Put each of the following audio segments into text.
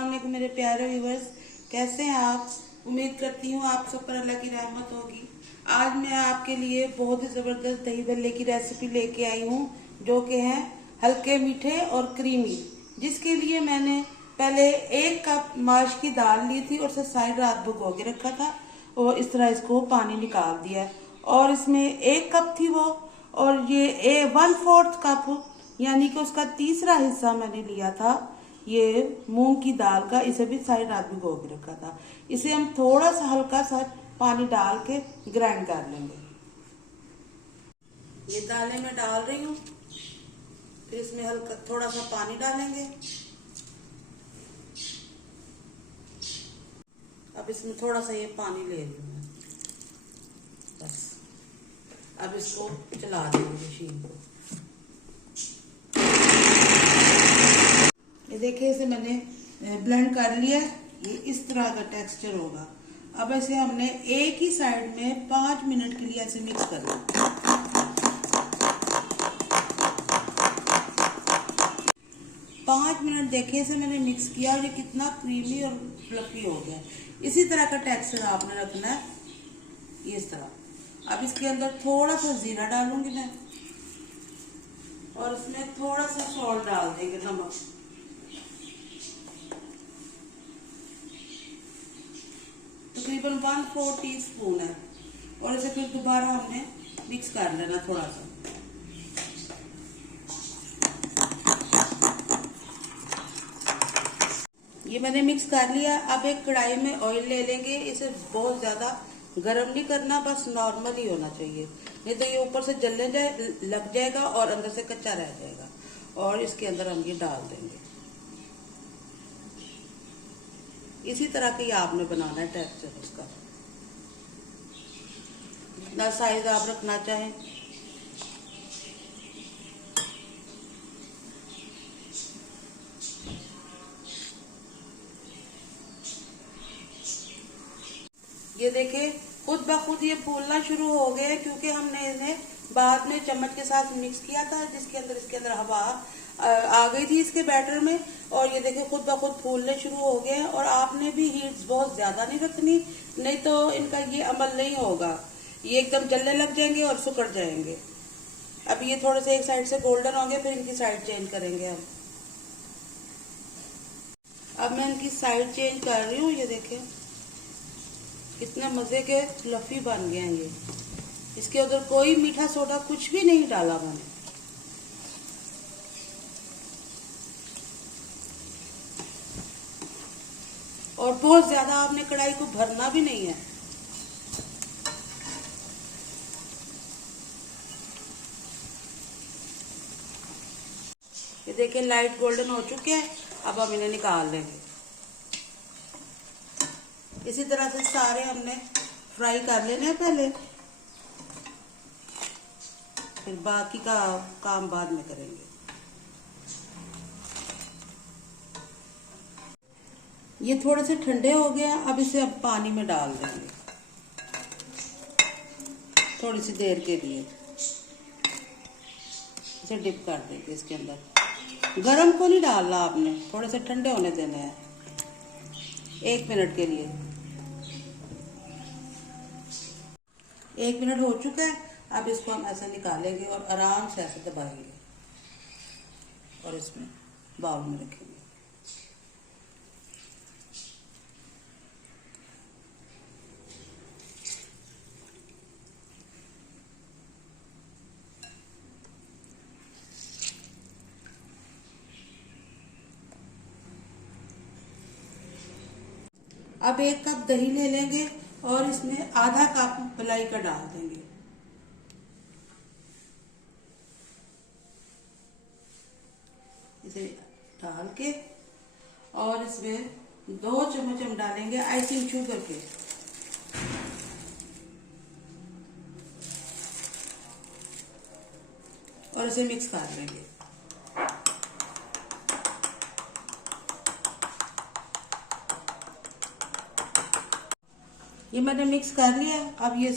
अस्सलाम वालेकुम मेरे प्यारे व्यूवर्स, कैसे हैं आप। उम्मीद करती हूँ आप सब पर अल्लाह की रहमत होगी। आज मैं आपके लिए बहुत ही ज़बरदस्त दही भल्ले की रेसिपी लेके आई हूँ, जो कि है हल्के मीठे और क्रीमी। जिसके लिए मैंने पहले 1 कप माश की दाल ली थी और उसे सारी रात भिगो के रखा था और इस तरह इसको पानी निकाल दिया। और इसमें 1 कप थी वो, और ये 1/4 कप यानी कि उसका तीसरा हिस्सा मैंने लिया था ये मूंग की दाल का। इसे भी सारी रात भिगो के रखा था। इसे हम थोड़ा सा हल्का सा पानी डाल के ग्राइंड कर लेंगे। ये दालें मैं डाल रही हूँ, फिर इसमें हल्का थोड़ा सा पानी डालेंगे। अब इसमें थोड़ा सा ये पानी ले रही हूँ मैं, बस। अब इसको चला देंगे मशीन को। ये देखिए, इसे मैंने ब्लेंड कर लिया। ये इस तरह का टेक्सचर होगा। अब इसे हमने एक ही साइड में 5 मिनट के लिए ऐसे मिक्स करना। 5 मिनट देखिए, इसे मैंने मिक्स किया और ये कितना क्रीमी और फ्लफी हो गया। इसी तरह का टेक्सचर आपने रखना है, ये इस तरह। अब इसके अंदर थोड़ा सा जीरा डालूंगी मैं, और इसमें थोड़ा सा सॉल्ट डाल देंगे, नमक। तकरीबन 1/4 टीस्पून है। और इसे फिर दोबारा हमने मिक्स कर लेना थोड़ा सा। ये मैंने मिक्स कर लिया। अब एक कढ़ाई में ऑयल ले लेंगे। इसे बहुत ज्यादा गरम नहीं करना, बस नॉर्मल ही होना चाहिए, नहीं तो ये ऊपर से जलने लग जाएगा और अंदर से कच्चा रह जाएगा। और इसके अंदर हम ये डाल देंगे। इसी तरह का ही आपने बनाना है टेक्सचर उसका, जितना साइज आप रखना चाहें। ये देखें, खुद ब खुद ये फूलना शुरू हो गए, क्योंकि हमने इन्हें बाद में चम्मच के साथ मिक्स किया था, जिसके अंदर इसके अंदर हवा आ गई थी इसके बैटर में। और ये देखें, खुद ब खुद फूलने शुरू हो गए हैं। और आपने भी हीट्स बहुत ज्यादा नहीं रखनी, नहीं तो इनका ये अमल नहीं होगा, ये एकदम जलने लग जाएंगे और सुकड़ जाएंगे। अब ये थोड़े से एक साइड से गोल्डन होंगे, फिर इनकी साइड चेंज करेंगे हम। अब मैं इनकी साइड चेंज कर रही हूँ। ये देखें कितने मजे के फ्लफी बन गए हैं ये। इसके अंदर कोई मीठा सोडा कुछ भी नहीं डाला मैंने। और बहुत ज्यादा आपने कढ़ाई को भरना भी नहीं है। ये देखिए, लाइट गोल्डन हो चुके हैं। अब हम इन्हें निकाल लेंगे। इसी तरह से सारे हमने फ्राई कर लेने हैं पहले, फिर बाकी का काम बाद में करेंगे। ये थोड़े से ठंडे हो गए हैं। अब इसे अब पानी में डाल देंगे थोड़ी सी देर के लिए। इसे डिप कर देंगे इसके अंदर। गरम को नहीं डालना आपने, थोड़े से ठंडे होने देने हैं 1 मिनट के लिए। 1 मिनट हो चुका है। अब इसको हम ऐसे निकालेंगे और आराम से ऐसे दबाएंगे और इसमें बाउल में रखेंगे। अब 1 कप दही ले लेंगे और इसमें आधा कप मलाई का डाल देंगे। इसे डाल के और इसमें 2 चम्मच हम डालेंगे आइसिंग शुगर के। और इसे मिक्स कर लेंगे। ये मैंने मिक्स कर लिया। अब ये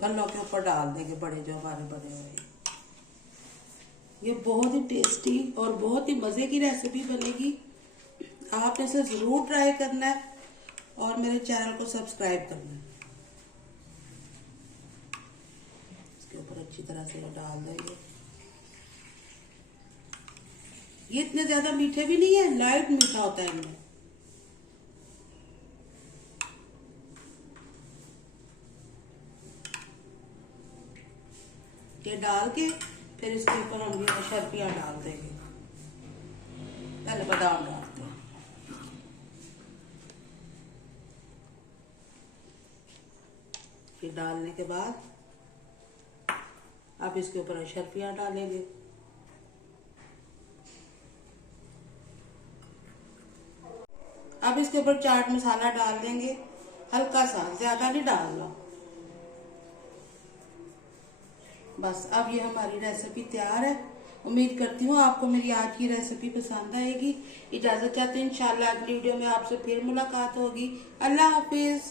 गल्लों के ऊपर डाल देंगे, बड़े जो हमारे बने हुए। ये बहुत ही टेस्टी और बहुत ही मजे की रेसिपी बनेगी। आपने इसे जरूर ट्राई करना है और मेरे चैनल को सब्सक्राइब करना है। इसके ऊपर अच्छी तरह से डाल देंगे। ये इतने ज्यादा मीठे भी नहीं है, लाइट मीठा होता है इनमें। ये डाल के फिर इसके ऊपर हम ये शर्फियाँ डाल देंगे। पहले बादाम डालते हैं। ये डालने के बाद अब इसके ऊपर शर्फियाँ डालेंगे। अब इसके ऊपर चाट मसाला डाल देंगे, हल्का सा, ज्यादा नहीं डालना। बस अब ये हमारी रेसिपी तैयार है। उम्मीद करती हूँ आपको मेरी आज की रेसिपी पसंद आएगी। इजाजत चाहते हैं, इंशाल्लाह अगली वीडियो में आपसे फिर मुलाकात होगी। अल्लाह हाफिज।